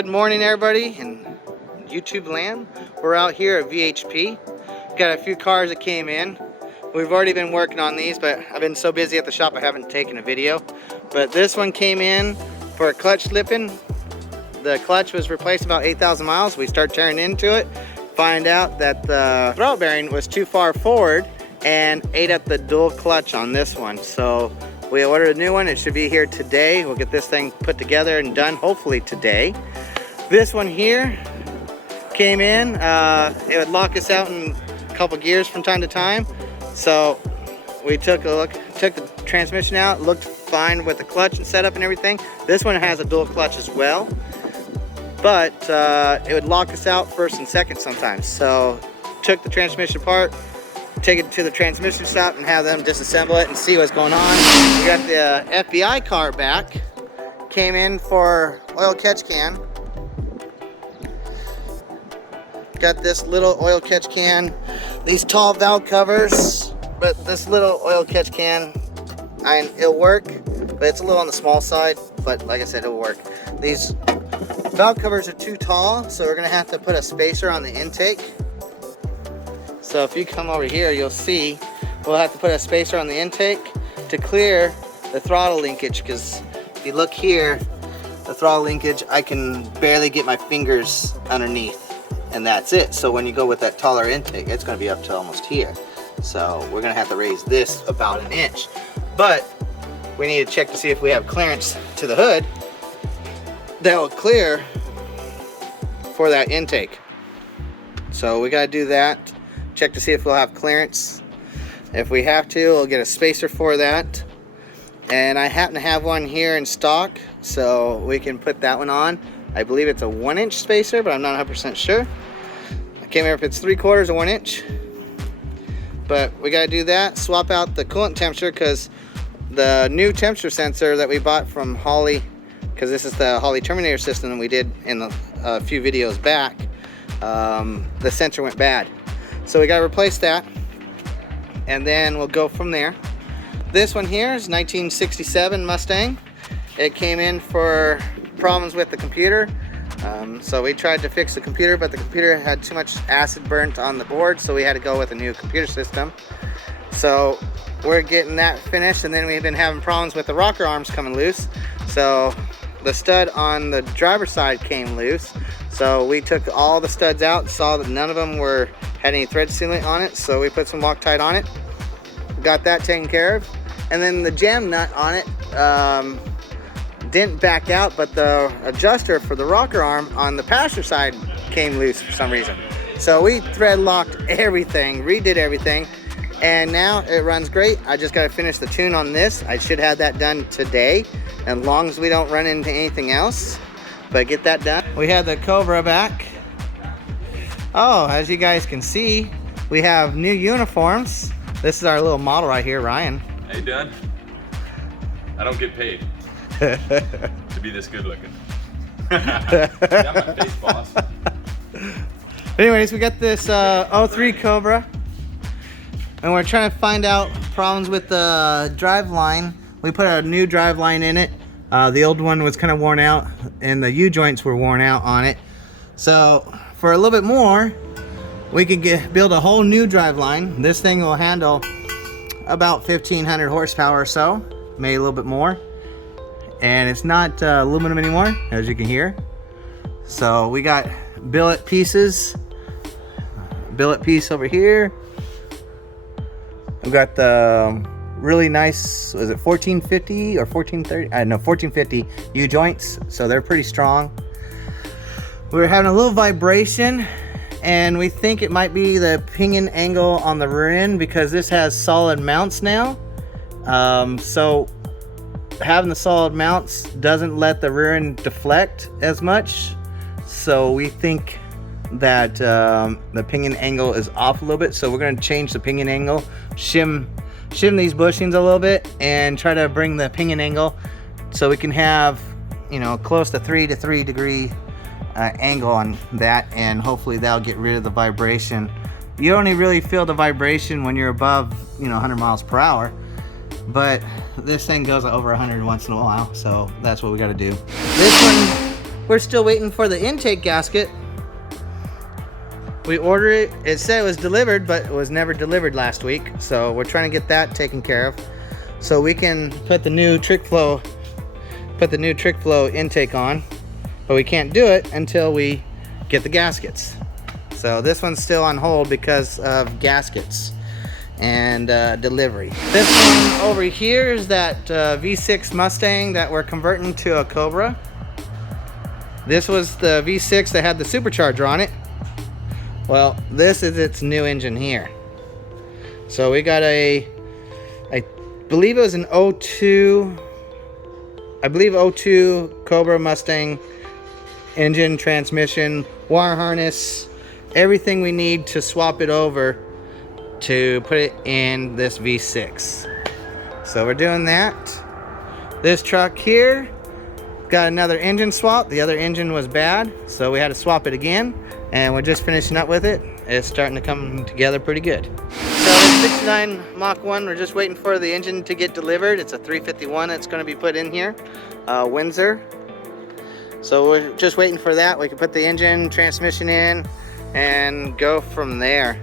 Good morning, everybody in YouTube land. We're out here at VHP. Got a few cars that came in. We've already been working on these, but I've been so busy at the shop I haven't taken a video. But this one came in for a clutch slipping. The clutch was replaced about 8,000 miles. We start tearing into it, find out that the throttle bearing was too far forward and ate up the dual clutch on this one. So we ordered a new one. It should be here today. We'll get this thing put together and done hopefully today. This one here came in. It would lock us out in a couple gears from time to time. So we took a look, took the transmission out, looked fine with the clutch and setup and everything. This one has a dual clutch as well, but it would lock us out first and second sometimes. So took the transmission apart, take it to the transmission shop and have them disassemble it and see what's going on. We got the FBI car back. Came in for oil catch can. Got this little oil catch can. These tall valve covers, but this little oil catch can, it'll work, but it's a little on the small side, but like I said, it'll work. These valve covers are too tall, so we're gonna have to put a spacer on the intake. So if you come over here, you'll see we'll have to put a spacer on the intake to clear the throttle linkage, because if you look here, the throttle linkage, I can barely get my fingers underneath, and that's it. So when you go with that taller intake, it's going to be up to almost here. So we're going to have to raise this about an inch. But we need to check to see if we have clearance to the hood that will clear for that intake. So we got to do that. Check to see if we'll have clearance. If we have to, we'll get a spacer for that. And I happen to have one here in stock, so we can put that one on. I believe it's a 1-inch spacer, but I'm not 100% sure. I can't remember if it's 3/4 or 1 inch. But we got to do that. Swap out the coolant temperature, because the new temperature sensor that we bought from Holley, because this is the Holley Terminator system that we did in a few videos back, the sensor went bad. So we got to replace that, and then we'll go from there. This one here is 1967 Mustang. It came in for problems with the computer. So we tried to fix the computer, but the computer had too much acid burnt on the board, so we had to go with a new computer system. So we're getting that finished, and then we've been having problems with the rocker arms coming loose. So the stud on the driver's side came loose. So we took all the studs out, saw that none of them had any thread sealant on it, so we put some Loctite on it. Got that taken care of. And then the jam nut on it didn't back out, but the adjuster for the rocker arm on the passenger side came loose for some reason. So we thread locked everything, redid everything, and now it runs great. I just got to finish the tune on this. I should have that done today, as long as we don't run into anything else. But get that done. We have the Cobra back. Oh, as you guys can see, we have new uniforms. This is our little model right here, Ryan. How you doing? I don't get paid to be this good looking. Got my face, boss. Anyways, we got this 03 Cobra, and we're trying to find out problems with the drive line. We put a new drive line in it. The old one was kind of worn out, and the U-joints were worn out on it. So for a little bit more, we could build a whole new drive line. This thing will handle about 1,500 horsepower or so, maybe a little bit more. And it's not aluminum anymore, as you can hear. So we got billet pieces. Billet piece over here. We got the really nice, was it 1450 or 1430? No, 1450 U-joints, so they're pretty strong. We're having a little vibration, and we think it might be the pinion angle on the rear end, because this has solid mounts now. So having the solid mounts doesn't let the rear end deflect as much. So we think that the pinion angle is off a little bit. So we're going to change the pinion angle, shim these bushings a little bit, and try to bring the pinion angle so we can have, you know, close to 3 degree angle on that, and hopefully that'll get rid of the vibration. You only really feel the vibration when you're above, 100 miles per hour. But this thing goes over 100 once in a while, so that's what we got to do. This one we're still waiting for the intake gasket. We ordered it. It said it was delivered, but it was never delivered last week. So we're trying to get that taken care of, so we can put the new TrickFlow intake on. But we can't do it until we get the gaskets. So this one's still on hold because of gaskets and delivery. This one over here is that V6 Mustang that we're converting to a Cobra. This was the V6 that had the supercharger on it. Well, this is its new engine here. So we got I believe it was an 02, I believe 02 Cobra Mustang engine, transmission, wire harness, everything we need to swap it over to put it in this V6. So we're doing that. This truck here got another engine swap. The other engine was bad, so we had to swap it again, and we're just finishing up with it. It's starting to come together pretty good. So the 69 Mach 1, we're just waiting for the engine to get delivered. It's a 351 that's going to be put in here, Windsor. So we're just waiting for that. We can put the engine, transmission in and go from there.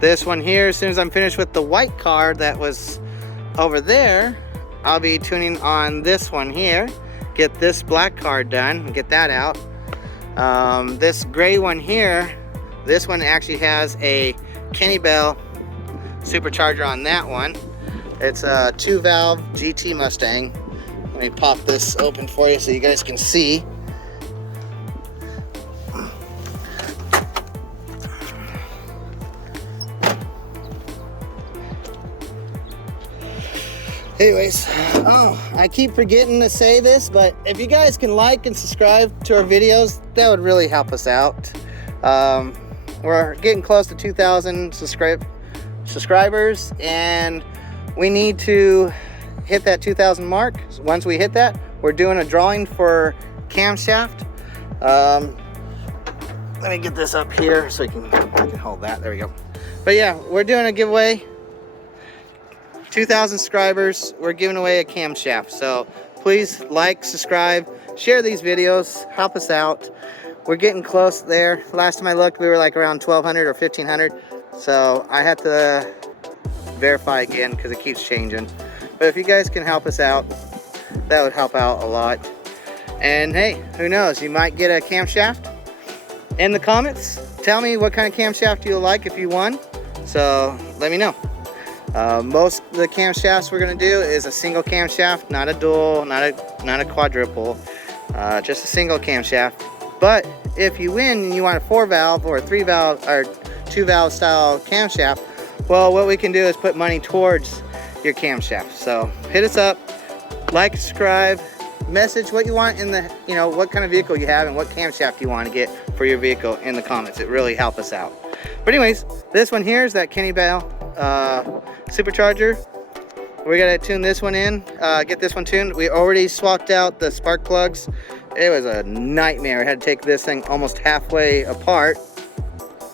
This one here, as soon as I'm finished with the white car that was over there, I'll be tuning on this one here, get this black car done and get that out. This gray one here, this one actually has a Kenny Bell supercharger on that one. It's a 2-valve GT Mustang. Let me pop this open for you so you guys can see. Anyways, I keep forgetting to say this, but if you guys can like and subscribe to our videos, that would really help us out. We're getting close to 2,000 subscribers, and we need to hit that 2,000 mark. Once we hit that, we're doing a drawing for camshaft. Let me get this up here so I can hold that. There we go. But yeah, we're doing a giveaway. 2,000 subscribers, we're giving away a camshaft. So please like, subscribe, share these videos, help us out. We're getting close there. Last time I looked, we were like around 1,200 or 1,500. So I have to verify again because it keeps changing. But if you guys can help us out, that would help out a lot. And hey, who knows, you might get a camshaft. In the comments, tell me what kind of camshaft you like if you won. So let me know. Most of the camshafts we're going to do is a single camshaft, not a dual, not a quadruple, just a single camshaft. But if you win and you want a 4-valve or a 3-valve or 2-valve style camshaft, well, what we can do is put money towards your camshaft. So hit us up, like, subscribe, message what you want in the, what kind of vehicle you have and what camshaft you want to get for your vehicle in the comments. It really helps us out. But anyways, this one here is that Kenny Bell supercharger. We gotta tune this one in, get this one tuned. We already swapped out the spark plugs. It was a nightmare. I had to take this thing almost halfway apart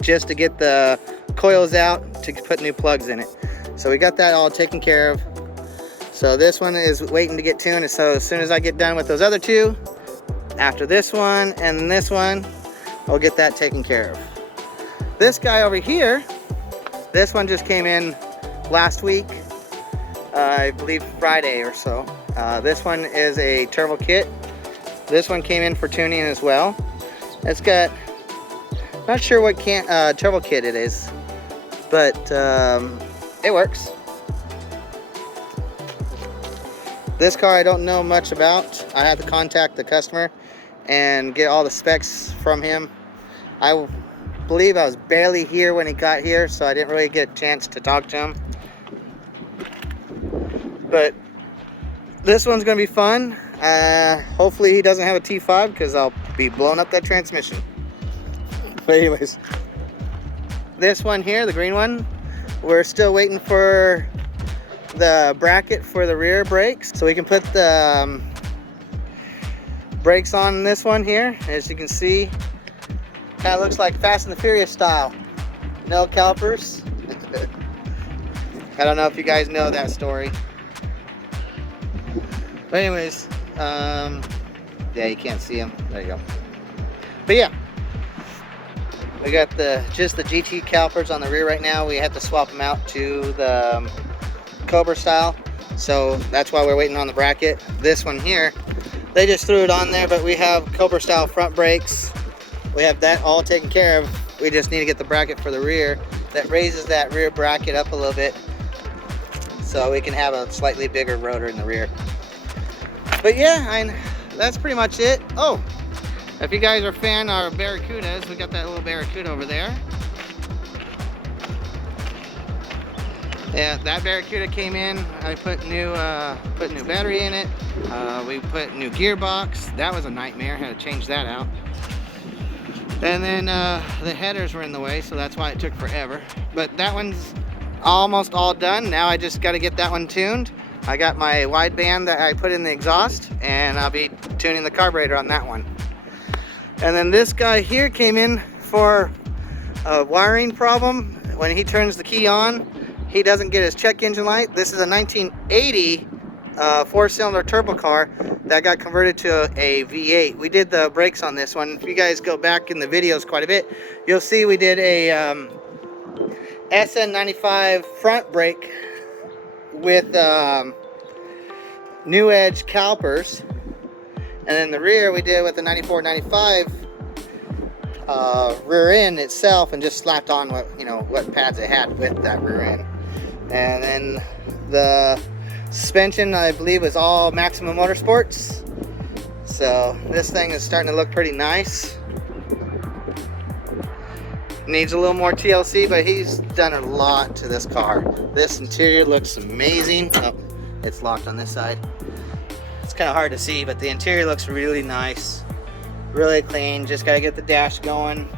just to get the coils out to put new plugs in it. So we got that all taken care of. So this one is waiting to get tuned. So as soon as I get done with those other two, after this one and this one, I'll get that taken care of. This guy over here, this one just came in last week, I believe Friday or so. This one is a turbo kit. This one came in for tuning as well. It's got, not sure what turbo kit it is, but it works. This car I don't know much about. I have to contact the customer and get all the specs from him. I believe I was barely here when he got here, so I didn't really get a chance to talk to him. But this one's gonna be fun. Hopefully he doesn't have a T5 because I'll be blowing up that transmission. But anyways, this one here, the green one, we're still waiting for the bracket for the rear brakes so we can put the brakes on this one here. As you can see, kind of looks like Fast and the Furious style. No calipers. I don't know if you guys know that story. But anyways, Yeah, you can't see them. There you go. But yeah, we got just the GT calipers on the rear right now. We had to swap them out to the Cobra style, so that's why we're waiting on the bracket. This one here, they just threw it on there, but we have Cobra style front brakes. We have that all taken care of. We just need to get the bracket for the rear that raises that rear bracket up a little bit so we can have a slightly bigger rotor in the rear. But yeah, that's pretty much it. Oh, if you guys are a fan of Barracudas, we got that little Barracuda over there. Yeah, that Barracuda came in. I put new battery in it. We put new gearbox. That was a nightmare. Had to change that out. And then the headers were in the way, so that's why it took forever. But that one's almost all done. Now I just got to get that one tuned. I got my wideband that I put in the exhaust, and I'll be tuning the carburetor on that one. And then this guy here came in for a wiring problem. When he turns the key on, he doesn't get his check engine light. This is a 1980 four-cylinder turbo car that got converted to a V8. We did the brakes on this one. If you guys go back in the videos quite a bit, you'll see we did a SN95 front brake with New Edge calipers, and then the rear we did with the 94, 95 rear end itself, and just slapped on what pads it had with that rear end. And then the suspension, I believe, was all Maximum Motorsports. So this thing is starting to look pretty nice. Needs a little more TLC, but he's done a lot to this car. This interior looks amazing. Oh, it's locked on this side. It's kind of hard to see, but the interior looks really nice, really clean. Just got to get the dash going,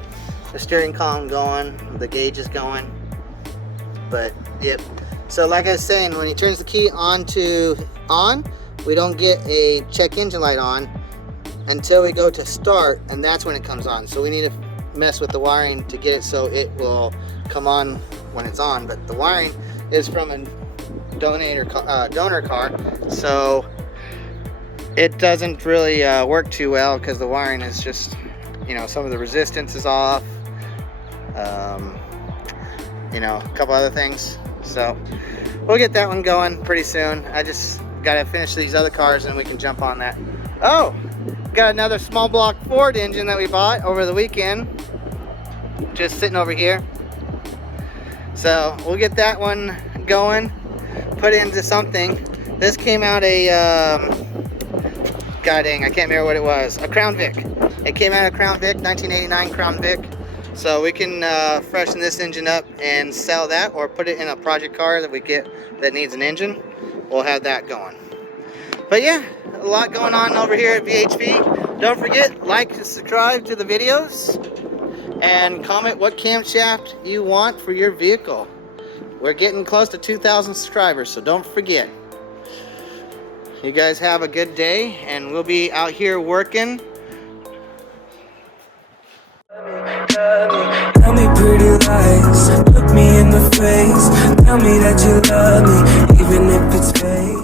the steering column going, the gauges going. But yep. So like I was saying, when he turns the key on, we don't get a check engine light on until we go to start, and that's when it comes on. So we need to mess with the wiring to get it so it will come on when it's on. But the wiring is from a donor car, so it doesn't really work too well, because the wiring is just, some of the resistance is off, a couple other things. So we'll get that one going pretty soon. I just gotta finish these other cars and we can jump on that. Oh, got another small block Ford engine that we bought over the weekend, just sitting over here. So we'll get that one going, put it into something. This came out a god dang, I can't remember what it was, a Crown Vic. It came out of Crown Vic, 1989 Crown Vic. So we can freshen this engine up and sell that, or put it in a project car that we get that needs an engine. We'll have that going. But yeah, a lot going on over here at VHV. Don't forget, like and subscribe to the videos, and comment what camshaft you want for your vehicle. We're getting close to 2,000 subscribers, so don't forget. You guys have a good day, and we'll be out here working. Tell me pretty lies, look me in the face. Tell me that you love me, even if it's fake.